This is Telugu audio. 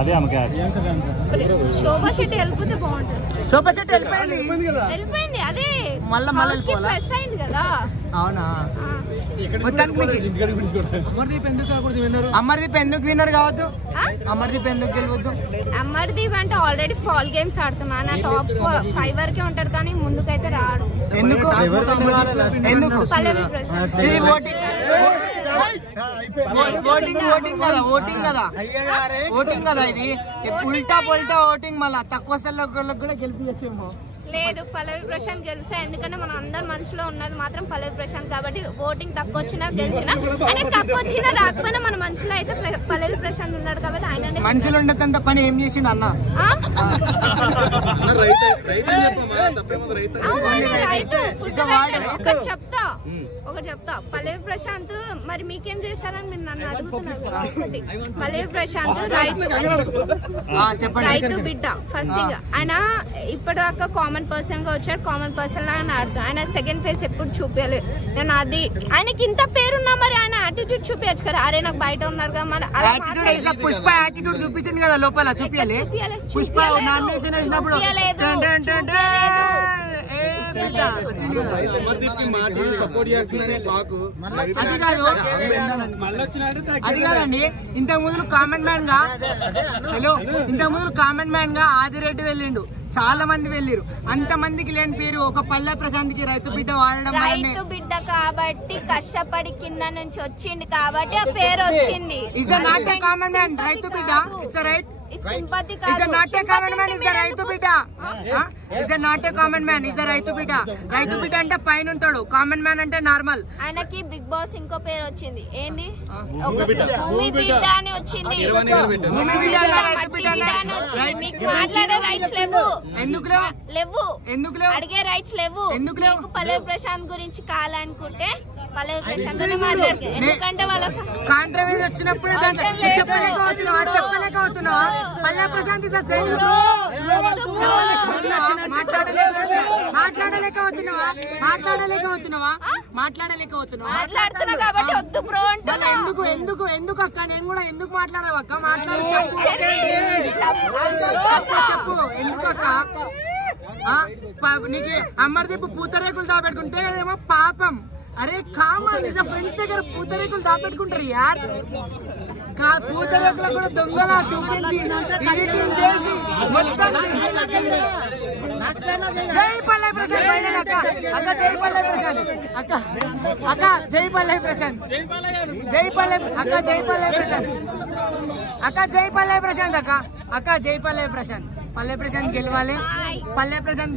అదే ఆమెకి శోభా శెట్టి వెళ్ళిపోతే బాగుంటుంది. శోభా శెట్టి వెళ్ళిపోయింది అదే మళ్ళీ ప్రెస్ అయింది కదా. అవునా? అమర్దీప్ ఎందుకు విన్నర్ కావద్దు? అమర్దీప్ ఎందుకు గెలవద్దు? అమర్దీప్ అంటే ఆల్రెడీ ఫాల్ గేమ్స్ ఆడుతున్నా, నా టాప్ 5 వరకే ఉంటారు కానీ ముందుకైతే రాడు. ఎందుకు? ఇది ఓటింగ్ కదా ఇది ఉల్టా పొల్టా ఓటింగ్. మళ్ళా తక్కువ స్థలంలో కూడా గెలిపించచ్చేమో. లేదు, పల్లవి ప్రశాంత్ గెలిచా. ఎందుకంటే మనం అందరి మనసులో ఉన్నది మాత్రం పల్లవి ప్రశాంత్ కాబట్టి ఓటింగ్ తక్కువ వచ్చినా గెలిచినా ఆయన తక్కువ వచ్చినా రాకపోయినా మన మనసులో అయితే పల్లవి ప్రశాంత్ ఉన్నాడు కాబట్టి ఆయన మనసులో ఉండేంత పని ఏం చేసిండు అన్న? ఒకటి చెప్తా, పల్లవి ప్రశాంత్ మరి మీకేం చేశారని మీరు నన్ను అడుగుతున్నారు. పల్లవి ప్రశాంత్ రైతు బిడ్డ. ఫస్ట్ ఆయన ఇప్పటిదాకా కామన్ పర్సన్ గా వచ్చారు, కామన్ పర్సన్ లాగా ఆడుతాం. ఆయన సెకండ్ ఫేస్ ఎప్పుడు చూపించలేదు. నేను అది ఆయనకి ఇంత పేరున్నా మరి ఆయన యాటిట్యూడ్ చూపించచ్చు కదా. అరే నాకు బయట ఉన్నారు కదా మరి పుష్ప యాటిట్యూడ్ చూపించండి కదా లోపల. చూపించాలి పుష్ప నామినేషన్ వేసినప్పుడు అది కాదండి. ఇంతకు ముందు కామన్ మ్యాన్ గా ఆదిరెడ్డి వెళ్ళిండు, చాలా మంది వెళ్ళిరు. అంత మందికి లేని పేరు ఒక పల్లవి ప్రశాంత్ కి రైతు బిడ్డ వాడడం. రైతు బిడ్డ కాబట్టి కష్టపడి కింద నుంచి వచ్చింది కాబట్టి ఆ పేరు వచ్చింది. Is not a common man. రైతు బిడ్డ ఇట్స్ రైట్. రైతు బిడ్డ అంటే పైన ఉంటాడు, కామన్ మ్యాన్ అంటే నార్మల్. ఆయనకి బిగ్ బాస్ ఇంకో పేరు వచ్చింది, ఏంది? భూమి బిడ్డ అని వచ్చింది. మీకు మాట్లాడే రైట్స్ లేవు. ఎందుకు లేవు? అడిగే రైట్స్ లేవు. ఎందుకు? పల్లవి ప్రశాంత్ గురించి కావాలనుకుంటే పల్లవి ప్రశాంత్ మాట్లాడకే. ఎందుకంటే వాళ్ళ కాంట్రవర్సీ వచ్చినప్పుడు చెప్పలేకపోతున్నావా? పల్లవి ప్రశాంత్ మాట్లాడుతున్నా కాబట్టి వద్దు బ్రో అంటే ఎందుకు అక్క? నేను కూడా ఎందుకు మాట్లాడావు అక్క? మాట్లాడు చెప్పు ఎందుకు అక్క? నీకు అమర్దీప్ పూతరేకులు దాపెట్టుకుంటే ఏమో పాపం. అరే కామన్ నిజ ఫ్రెండ్స్ దగ్గర పూతరేకులు దాపెట్టుకుంటారు యార్. పూతరేకులు కూడా దొంగలా చూపించి ఎడిటింగ్ చేసి మొత్తం. జై పల్లవి ప్రశాంత్ ఫైనల్ అక్క. జై పల్లవి ప్రశాంత్ అక్క జై పల్లవి ప్రశాంత్ జై పల్లవి జై పల్లవి ప్రశాంత్ జై పల్లవి ప్రశాంత్ పల్లవి ప్రశాంత్ గెలవాలి. పల్లవి ప్రశాంత్